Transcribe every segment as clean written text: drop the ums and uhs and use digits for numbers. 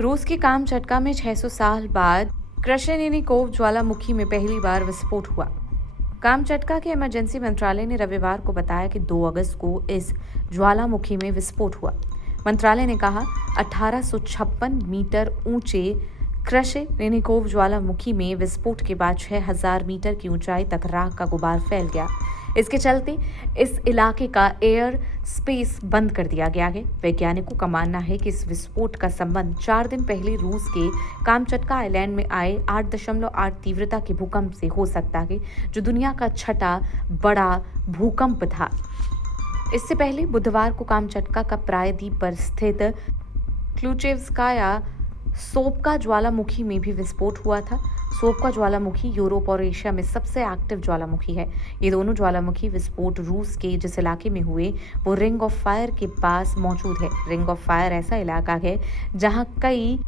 रूस के कामचटका में 600 साल बाद क्रशेनिकोव ज्वालामुखी में पहली बार विस्फोट हुआ। कामचटका के इमरजेंसी मंत्रालय ने रविवार को बताया कि 2 अगस्त को इस ज्वालामुखी में विस्फोट हुआ। मंत्रालय ने कहा 1856 मीटर ऊंचे क्रशेनिकोव ज्वालामुखी में विस्फोट के बाद 6000 मीटर की ऊंचाई तक राख का गुबार फैल गया। इसके चलते इस इलाके का एयर स्पेस बंद कर दिया गया है। वैज्ञानिकों का मानना है कि इस विस्फोट का संबंध 4 दिन पहले रूस के कामचटका आइलैंड में आए 8.8 तीव्रता के भूकंप से हो सकता है, जो दुनिया का छठा बड़ा भूकंप था। इससे पहले बुधवार को कामचटका का प्रायद्वीप पर स्थित क्लुचेवस्काया सोपका ज्वालामुखी में भी विस्फोट हुआ था। सोपका ज्वालामुखी यूरोप और एशिया में सबसे एक्टिव ज्वालामुखी है। ये दोनों ज्वालामुखी विस्फोट रूस के जिस इलाके में हुए वो रिंग ऑफ फायर के पास मौजूद है। रिंग ऑफ फायर ऐसा इलाका है जहां कई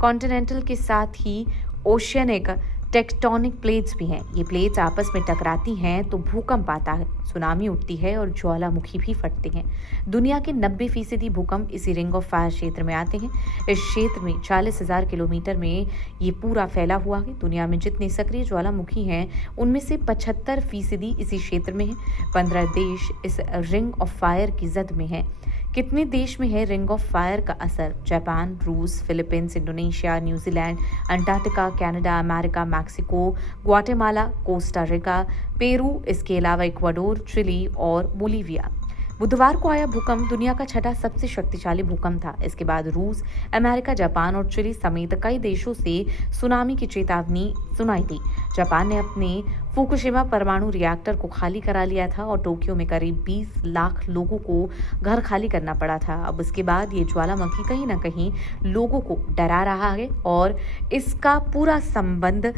कॉन्टिनेंटल के साथ ही ओशियनिक टेक्टोनिक प्लेट्स भी हैं। ये प्लेट्स आपस में टकराती हैं तो भूकंप आता है, सुनामी उठती है और ज्वालामुखी भी फटते हैं। दुनिया के 90% भूकंप इसी रिंग ऑफ फायर क्षेत्र में आते हैं। इस क्षेत्र में 40,000 किलोमीटर में ये पूरा फैला हुआ है। दुनिया में जितने सक्रिय ज्वालामुखी हैं उनमें से 75% इसी क्षेत्र में है। 15 देश इस रिंग ऑफ फायर की जद में हैं। कितने देश में है रिंग ऑफ फायर का असर? जापान, रूस, Philippines, Indonesia, New Zealand, Antarctica, Canada, America, Mexico, Guatemala, Costa Rica, Peru, इसके अलावा इक्वाडोर, चिली और बोलीविया। बुधवार को आया भूकंप दुनिया का छठा सबसे शक्तिशाली भूकंप था। इसके बाद रूस, अमेरिका, जापान और चिली समेत कई देशों से सुनामी की चेतावनी सुनाई दी। जापान ने अपने फुकुशिमा परमाणु रिएक्टर को खाली करा लिया था और टोक्यो में करीब 20 लाख लोगों को घर खाली करना पड़ा था। अब उसके बाद ये ज्वालामुखी कहीं ना कहीं लोगों को डरा रहा है और इसका पूरा संबंध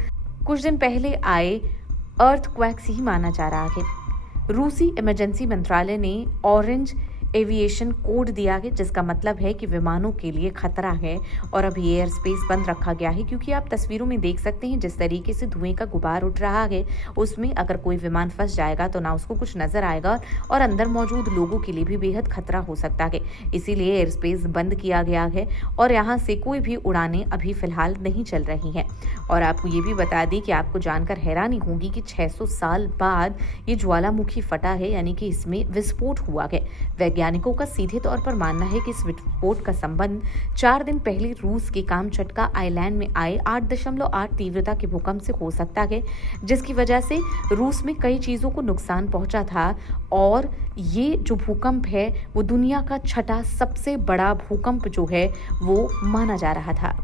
कुछ दिन पहले आए अर्थक्वेक से ही माना जा रहा है। रूसी इमरजेंसी मंत्रालय ने ऑरेंज एविएशन कोड दिया है, जिसका मतलब है कि विमानों के लिए खतरा है और अभी एयर स्पेस बंद रखा गया है, क्योंकि आप तस्वीरों में देख सकते हैं जिस तरीके से धुएं का गुबार उठ रहा है उसमें अगर कोई विमान फंस जाएगा तो ना उसको कुछ नजर आएगा और अंदर मौजूद लोगों के लिए भी बेहद खतरा हो सकता है। इसीलिए एयर स्पेस बंद किया गया है और यहाँ से कोई भी उड़ानें अभी फिलहाल नहीं चल रही हैं। और आपको ये भी बता दें कि आपको जानकर हैरानी होगी कि 600 साल बाद ये ज्वालामुखी फटा है, यानी कि इसमें विस्फोट हुआ है। वैज्ञानिकों का सीधे तौर पर मानना है कि इस विस्फोट का संबंध 4 दिन पहले रूस के कामचटका आइलैंड में आए 8.8 तीव्रता के भूकंप से हो सकता है, जिसकी वजह से रूस में कई चीजों को नुकसान पहुंचा था और ये जो भूकंप है वो दुनिया का छठा सबसे बड़ा भूकंप जो है वो माना जा रहा था।